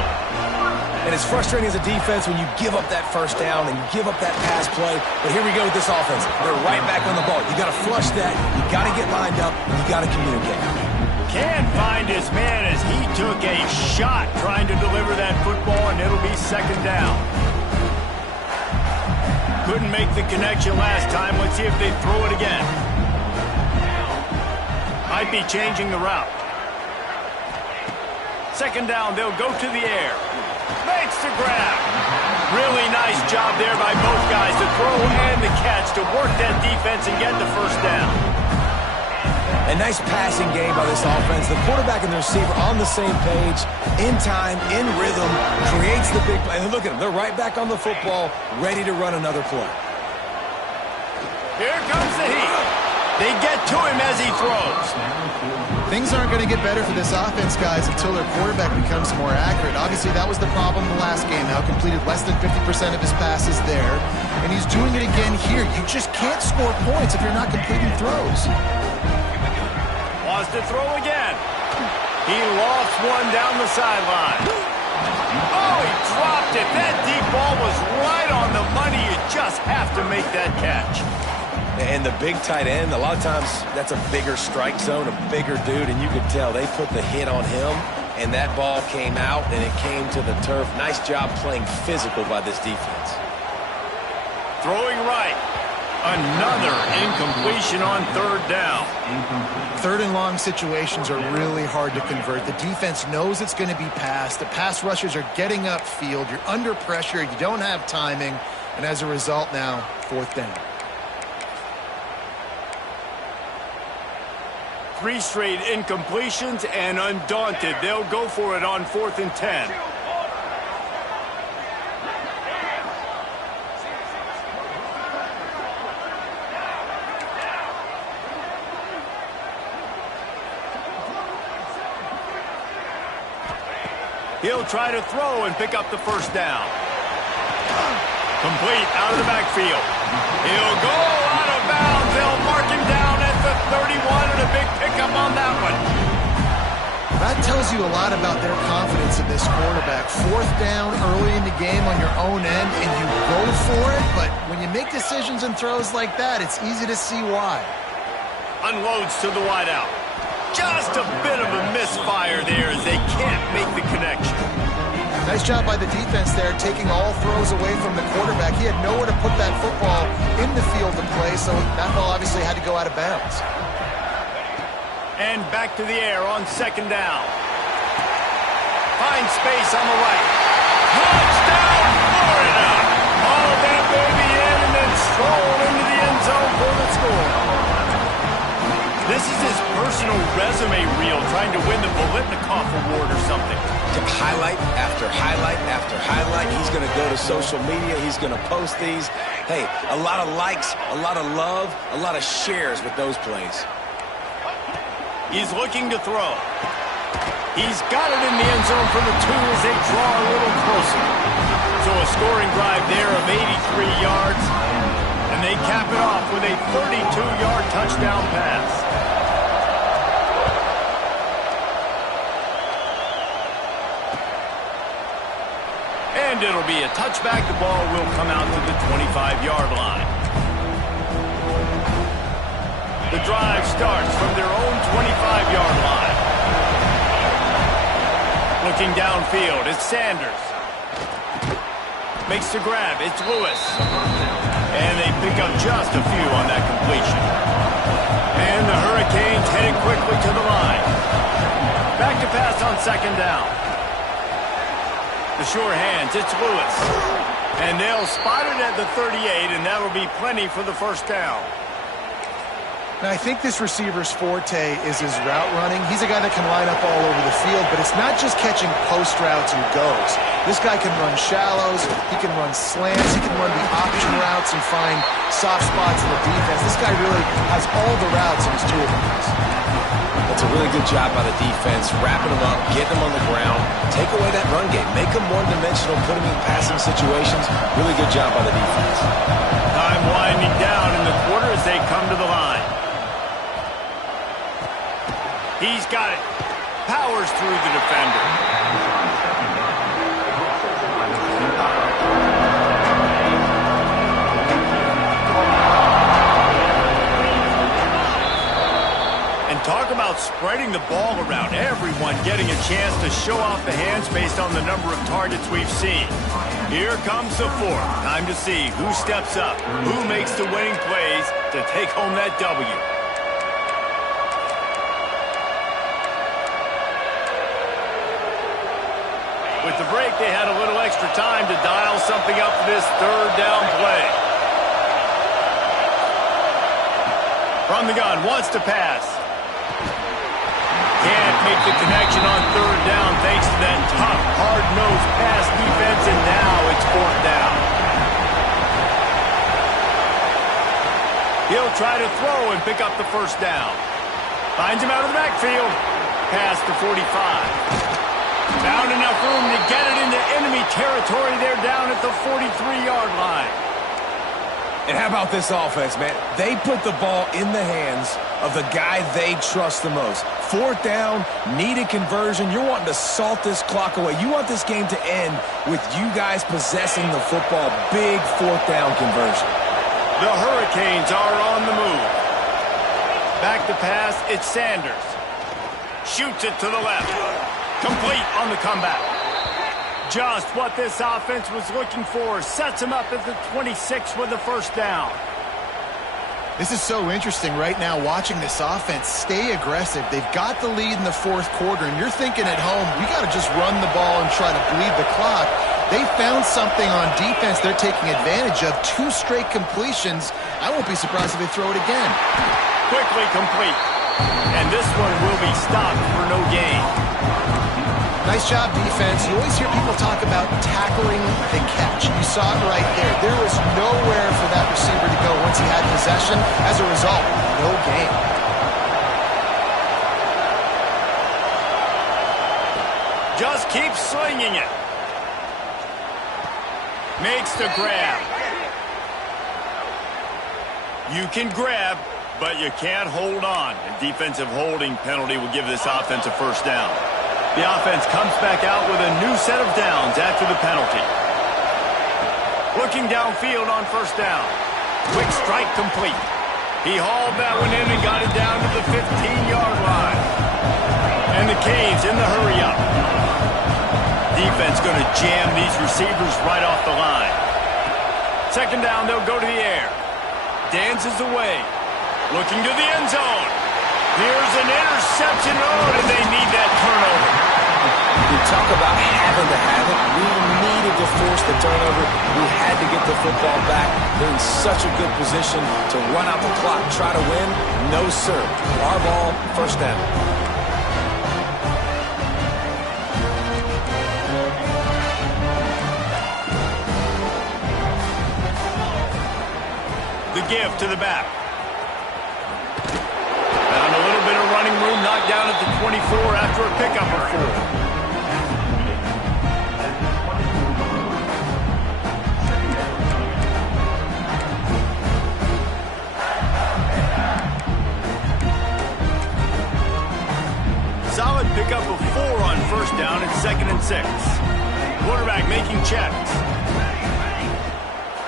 And it's frustrating as a defense when you give up that first down and you give up that pass play. But here we go with this offense. They're right back on the ball. You got to flush that. You got to get lined up. And you got to communicate. Can't find his man as he took a shot trying to deliver that football, and it'll be second down. Couldn't make the connection last time. Let's see if they throw it again. Might be changing the route. Second down, they'll go to the air. Makes the grab. Really nice job there by both guys, the throw and the catch, to work that defense and get the first down. A nice passing game by this offense. The quarterback and the receiver on the same page, in time, in rhythm, creates the big play. And look at them. They're right back on the football, ready to run another play. Here comes the heat. They get to him as he throws. Things aren't going to get better for this offense, guys, until their quarterback becomes more accurate. Obviously, that was the problem in the last game. Now completed less than 50% of his passes there, and he's doing it again here. You just can't score points if you're not completing throws. Wants to throw again. He lost one down the sideline. Oh, he dropped it. That deep ball was right on the money. You just have to make that catch. And the big tight end, a lot of times that's a bigger strike zone, a bigger dude, and you could tell they put the hit on him, and that ball came out, and it came to the turf. Nice job playing physical by this defense. Throwing right. Another incompletion on third down. Third and long situations are really hard to convert. The defense knows it's going to be passed. The pass rushers are getting upfield. You're under pressure. You don't have timing, and as a result now, fourth down. 3 straight incompletions, and undaunted, they'll go for it on 4th and 10. He'll try to throw and pick up the first down. Complete out of the backfield. He'll go out of bounds. They'll mark him down at the 31, and a big pickup on that one. That tells you a lot about their confidence in this quarterback. Fourth down early in the game on your own end, and you go for it, but when you make decisions and throws like that, it's easy to see why. Unloads to the wideout. Just a bit of a misfire there as they can't make the connection. Nice job by the defense there, taking all throws away from the quarterback. He had nowhere to put that football in the field to play, so that ball obviously had to go out of bounds. And back to the air on second down. Finds space on the right. Touchdown, Florida! All that baby in and then stroll into the end zone for the score. This is his personal resume reel, trying to win the Bolitnikoff Award or something. Highlight after highlight after highlight. He's going to go to social media. He's going to post these. Hey, a lot of likes, a lot of love, a lot of shares with those plays. He's looking to throw. He's got it in the end zone for the 2 as they draw a little closer. So a scoring drive there of 83 yards, and they cap it off with a 32-yard touchdown pass. And it'll be a touchback. The ball will come out to the 25-yard line. The drive starts from their own 25-yard line. Looking downfield, it's Sanders. Makes the grab, it's Lewis. And they pick up just a few on that completion. And the Hurricanes headed quickly to the line. Back to pass on second down. The sure hands, it's Lewis. And they'll spot it at the 38, and that'll be plenty for the first down. Now, I think this receiver's forte is his route running. He's a guy that can line up all over the field, but it's not just catching post routes and goes. This guy can run shallows, he can run slants, he can run the option routes and find soft spots in the defense. This guy really has all the routes in his toolbox. That's a really good job by the defense, wrapping them up, getting them on the ground, take away that run game, make them one-dimensional, put them in passing situations. Really good job by the defense. Time winding down in the quarter as they come to the line. He's got it. Powers through the defender. And talk about spreading the ball around. Everyone getting a chance to show off the hands based on the number of targets we've seen. Here comes the fourth. Time to see who steps up, who makes the winning plays to take home that W. With the break, they had a little extra time to dial something up for this third down play. From the gun, wants to pass. Can't make the connection on third down thanks to that tough, hard-nosed pass defense, and now it's fourth down. He'll try to throw and pick up the first down. Finds him out of the backfield. Past the 45. Found enough room to get it into enemy territory. They're down at the 43-yard line. And how about this offense, man? They put the ball in the hands of the guy they trust the most. Fourth down, needed conversion. You're wanting to salt this clock away. You want this game to end with you guys possessing the football. Big fourth down conversion. The Hurricanes are on the move. Back to pass, it's Sanders. Shoots it to the left. Complete on the comeback. Just what this offense was looking for. Sets him up at the 26 with the first down. This is so interesting right now watching this offense stay aggressive. They've got the lead in the fourth quarter, and you're thinking at home, we got to just run the ball and try to bleed the clock. They found something on defense they're taking advantage of. 2 straight completions. I won't be surprised if they throw it again. Quickly complete. And this one will be stopped for no gain. Nice job, defense. You always hear people talk about tackling the catch. You saw it right there. There was nowhere for that receiver to go once he had possession. As a result, no gain. Just keep slinging it. Makes the grab. You can grab, but you can't hold on. A defensive holding penalty will give this offense a first down. The offense comes back out with a new set of downs after the penalty. Looking downfield on first down. Quick strike complete. He hauled that one in and got it down to the 15-yard line. And the Canes in the hurry-up. Defense going to jam these receivers right off the line. Second down, they'll go to the air. Dances away. Looking to the end zone. Here's an interception. Oh, and they need that turnover. You talk about having to have it. We needed to force the turnover. We had to get the football back. They're in such a good position to run out the clock, try to win. No, sir. Our ball, first down. The give to the back. Found a little bit of running room, knocked down at the 24 after a pickup of 4. Solid pickup of 4 on first down and 2nd and 6. Quarterback making checks.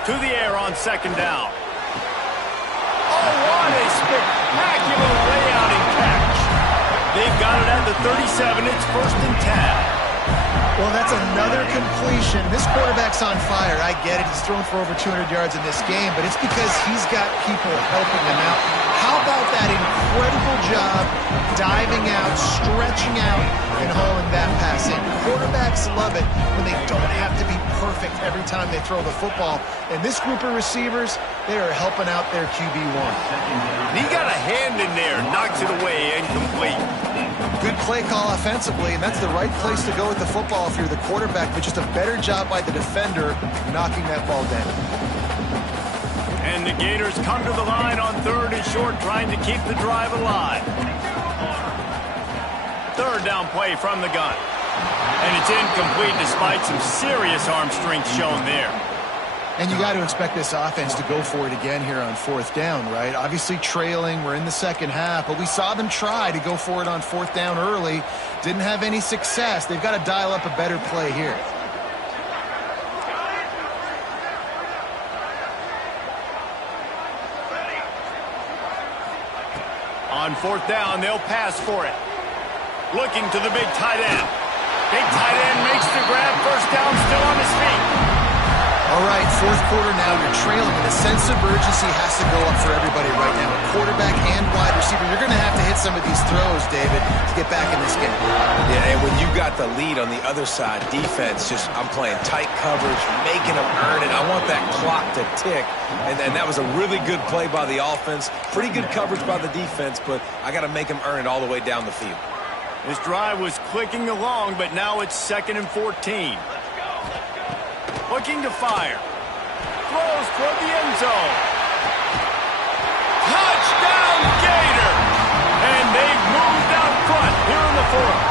To the air on second down. Oh, what a spectacular layout and catch. They've got it at the 37. It's 1st and 10. Well, that's another completion. This quarterback's on fire. I get it. He's thrown for over 200 yards in this game, but it's because he's got people helping him out. How about that incredible job diving out, stretching out, and hauling that pass in? Quarterbacks love it when they don't have to be perfect every time they throw the football. And this group of receivers, they are helping out their QB1. He got a hand in there, knocks it away, incomplete. Good play call offensively, and that's the right place to go with the football if you're the quarterback, but just a better job by the defender knocking that ball down. And the Gators come to the line on 3rd and short, trying to keep the drive alive. 3rd down play from the gun. And it's incomplete despite some serious arm strength shown there. And you got to expect this offense to go for it again here on 4th down, right? Obviously trailing, we're in the second half, but we saw them try to go for it on 4th down early. Didn't have any success. They've got to dial up a better play here. On 4th down, they'll pass for it. Looking to the big tight end. Big tight end makes the grab. 1st down, still on his feet. All right, 4th quarter now. You're trailing, and a sense of urgency has to go up for everybody right now. Quarterback and wide receiver. You're going to have to hit some of these throws, David, to get back in this game. Yeah, and when you got the lead on the other side, defense I'm playing tight coverage, making them earn it. I want that clock to tick. And that was a really good play by the offense. Pretty good coverage by the defense, but I got to make them earn it all the way down the field. This drive was clicking along, but now it's 2nd and 14. Looking to fire. Throws toward the end zone. Touchdown, Gator! And they've moved out front here in the 4th.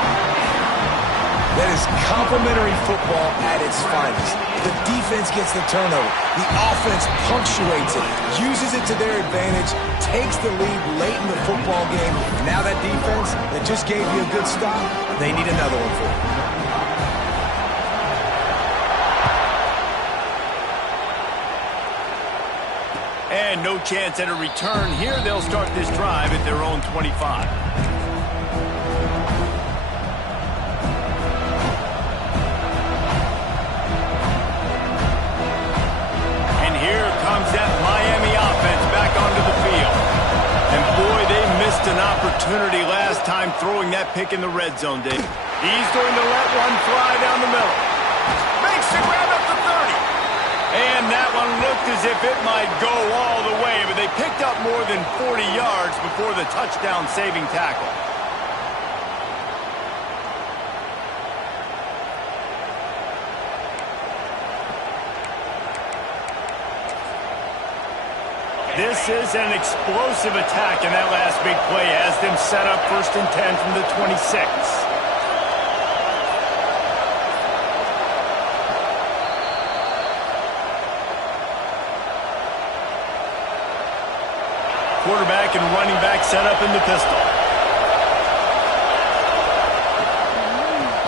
That is complimentary football at its finest. The defense gets the turnover. The offense punctuates it, uses it to their advantage, takes the lead late in the football game. Now that defense that just gave you a good stop, they need another one for it. And no chance at a return here. They'll start this drive at their own 25. And here comes that Miami offense back onto the field. And boy, they missed an opportunity last time throwing that pick in the red zone, Dave. He's going to let one fly down the middle. Makes the grab at the 30. And that one looked as if it might go all the way, but they picked up more than 40 yards before the touchdown-saving tackle. This is an explosive attack, and that last big play has them set up 1st and 10 from the 26. Quarterback and running back set up in the pistol.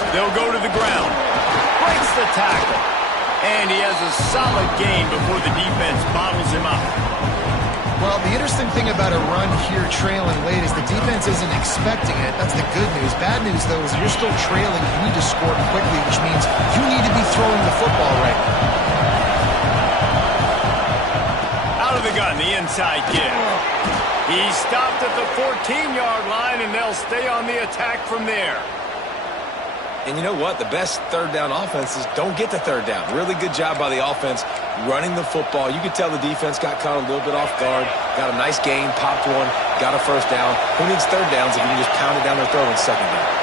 They'll go to the ground. Breaks the tackle. And he has a solid gain before the defense bottles him up. Well, the interesting thing about a run here trailing late is the defense isn't expecting it. That's the good news. Bad news, though, is you're still trailing. You need to score quickly, which means you need to be throwing the football right now. Out of the gun, the inside give. He stopped at the 14-yard line, and they'll stay on the attack from there. And you know what? The best 3rd down offenses don't get the 3rd down. Really good job by the offense running the football. You could tell the defense got caught a little bit off guard, got a nice gain, popped one, got a 1st down. Who needs 3rd downs if you can just pound it down their throat on 2nd down?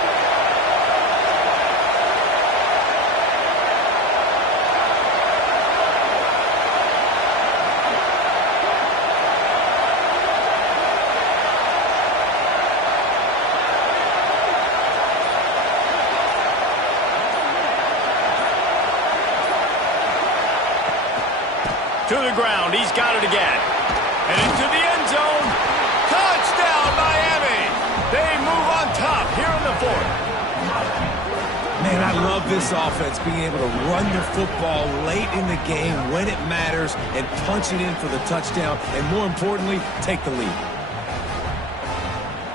To the ground, he's got it again. And into the end zone. Touchdown, Miami! They move on top here in the 4th. Man, I love this offense, being able to run the football late in the game when it matters and punch it in for the touchdown, and more importantly, take the lead.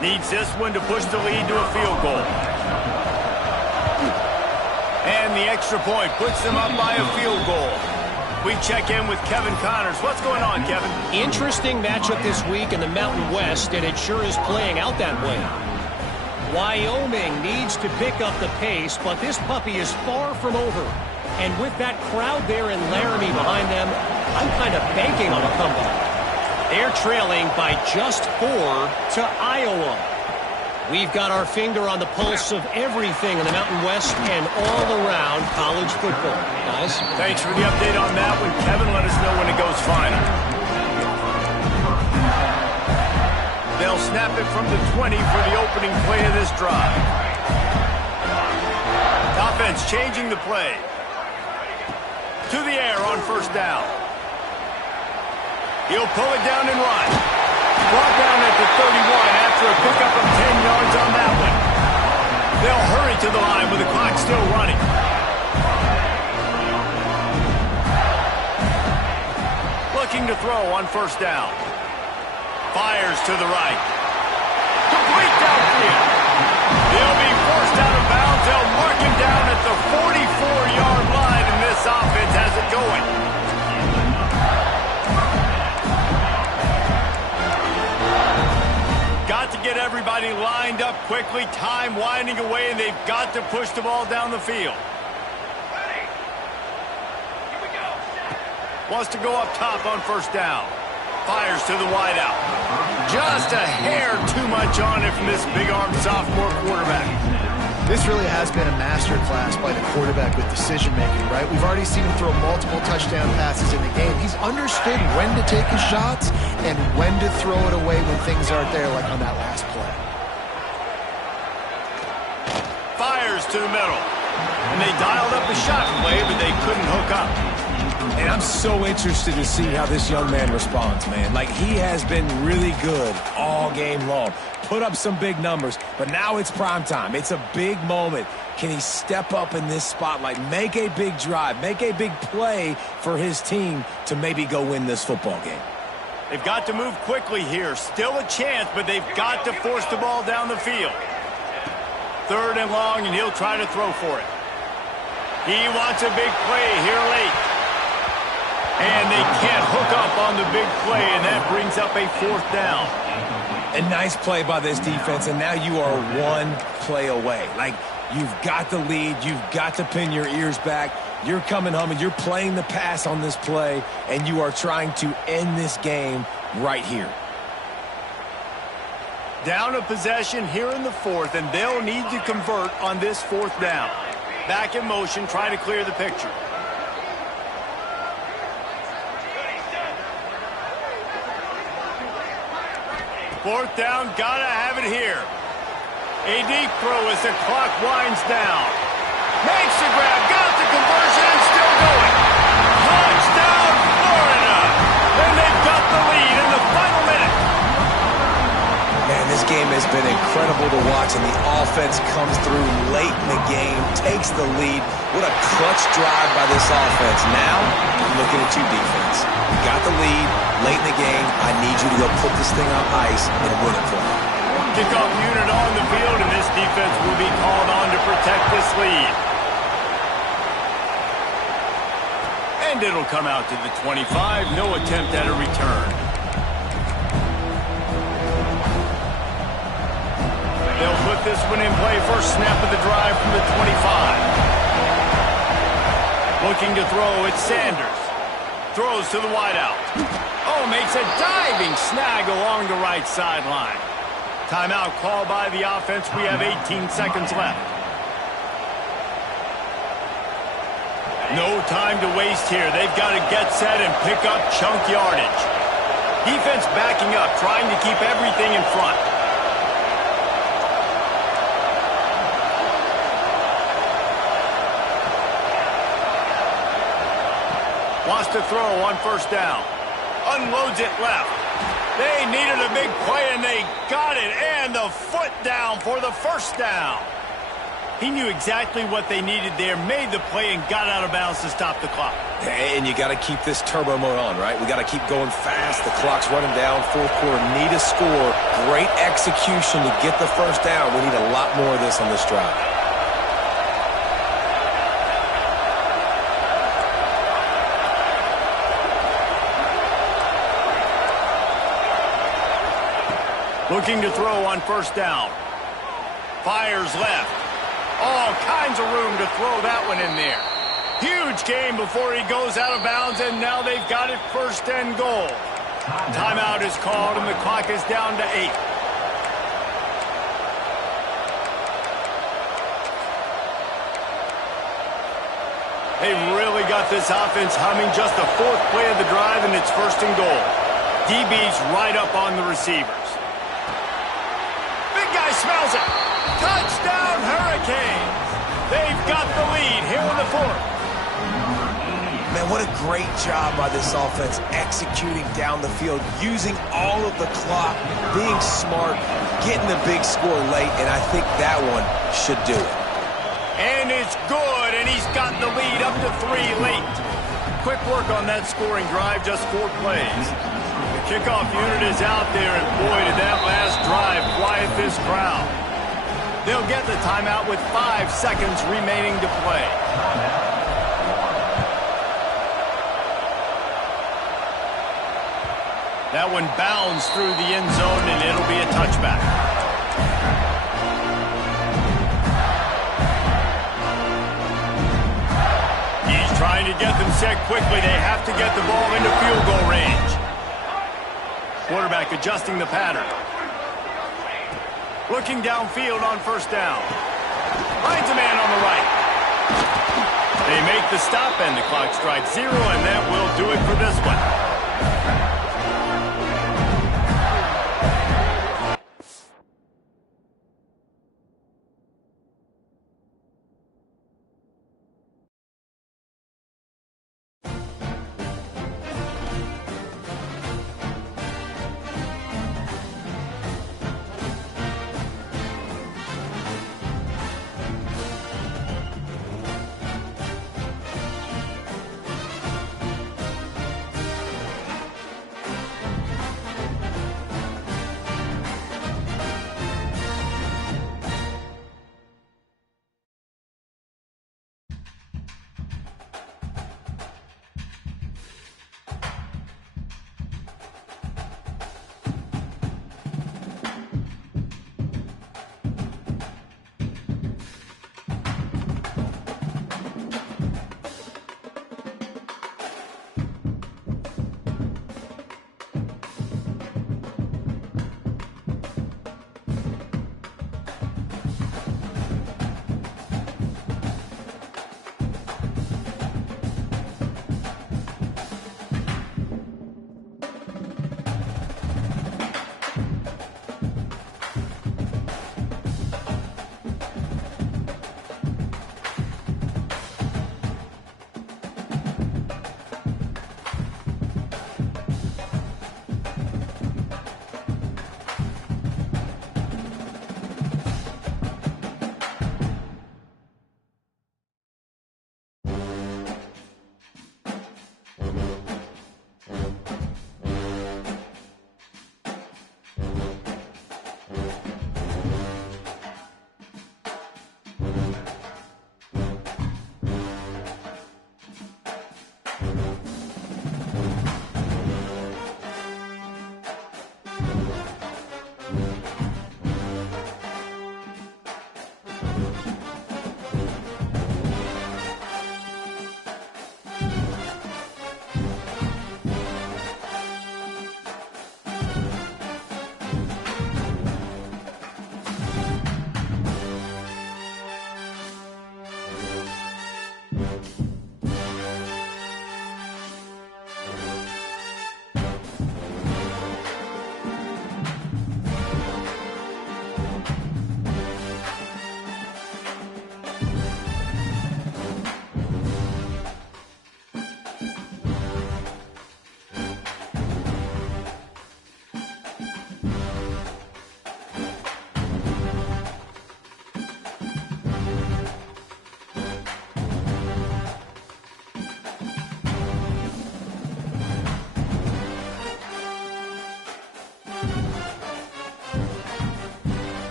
Needs this one to push the lead to a field goal. And the extra point puts them up by a field goal. We check in with Kevin Connors. What's going on, Kevin? Interesting matchup this week in the Mountain West, and it sure is playing out that way. Wyoming needs to pick up the pace, but this puppy is far from over. And with that crowd there in Laramie behind them, I'm kind of banking on a comeback. They're trailing by just 4 to Iowa. We've got our finger on the pulse of everything in the Mountain West and all around college football. Guys? Thanks for the update on that one, Kevin. Let us know when it goes final. They'll snap it from the 20 for the opening play of this drive. Offense changing the play. To the air on first down. He'll pull it down and run. Brought down at the 31 after a pickup of 10 yards on that one. They'll hurry to the line with the clock still running. Looking to throw on first down. Fires to the right. Complete downfield. He'll be forced out of bounds. They'll mark him down at the 44-yard line, and this offense has it going. Got to get everybody lined up quickly, time winding away, and they've got to push the ball down the field. Wants to go up top on first down. Fires to the wideout. Just a hair too much on it from this big-armed sophomore quarterback. This really has been a masterclass by the quarterback with decision-making, right? We've already seen him throw multiple touchdown passes in the game. He's understood when to take his shots and when to throw it away when things aren't there, like on that last play. Fires to the middle. And they dialed up a shot play, but they couldn't hook up. And I'm so interested to see how this young man responds, man. Like, he has been really good all game long. Put up some big numbers, but now it's prime time. It's a big moment. Can he step up in this spotlight, make a big drive, make a big play for his team to maybe go win this football game? They've got to move quickly here. Still a chance, but they've got to force the ball down the field. 3rd and long, and he'll try to throw for it. He wants a big play here late. And they can't hook up on the big play, and that brings up a 4th down. A nice play by this defense, and now you are 1 play away. Like, you've got the lead. You've got to pin your ears back. You're coming home, and you're playing the pass on this play, and you are trying to end this game right here. Down a possession here in the 4th, and they'll need to convert on this 4th down. Back in motion, trying to clear the picture. 4th down, gotta have it here. A deep throw as the clock winds down. Makes the grab, got the conversion, and still going. Touchdown, Florida! And they've got the lead in the final minute. Man, this game has been incredible to watch, and the offense comes through late in the game, takes the lead. What a clutch drive by this offense. Now, I'm looking at you, defense. You got the lead late in the game. I need you to go put this thing on ice and win it for me. Kickoff unit on the field, and this defense will be called on to protect this lead. And it'll come out to the 25. No attempt at a return. They'll put this one in play. First snap of the drive from the 25. Looking to throw, it's Sanders. Throws to the wideout. Oh, makes a diving snag along the right sideline. Timeout called by the offense. We have 18 seconds left. No time to waste here. They've got to get set and pick up chunk yardage. Defense backing up, trying to keep everything in front. Wants to throw on first down. Unloads it left. They needed a big play, and they got it. And the foot down for the first down. He knew exactly what they needed there, made the play, and got out of bounds to stop the clock. And you got to keep this turbo mode on, right? We got to keep going fast. The clock's running down. 4th quarter, need a score. Great execution to get the first down. We need a lot more of this on this drive. Looking to throw on first down. Fires left. All kinds of room to throw that one in there. Huge gain before he goes out of bounds, and now they've got it first and goal. Timeout is called, and the clock is down to 8. They really got this offense humming. Just the 4th play of the drive, and it's first and goal. DB's right up on the receivers. Big guy smells it. Touchdown, Hurricanes. They've got the lead here in the 4th. Man, what a great job by this offense executing down the field, using all of the clock, being smart, getting the big score late, and I think that one should do it. And it's good, and he's got the lead up to 3 late. Quick work on that scoring drive, just 4 plays. The kickoff unit is out there, and boy, did that last drive quiet this crowd. They'll get the timeout with 5 seconds remaining to play. That one bounds through the end zone, and it'll be a touchback. He's trying to get them set quickly. They have to get the ball into field goal range. Quarterback adjusting the pattern. Looking downfield on first down. Finds a man on the right. They make the stop, and the clock strikes 0, and that will do it for this one.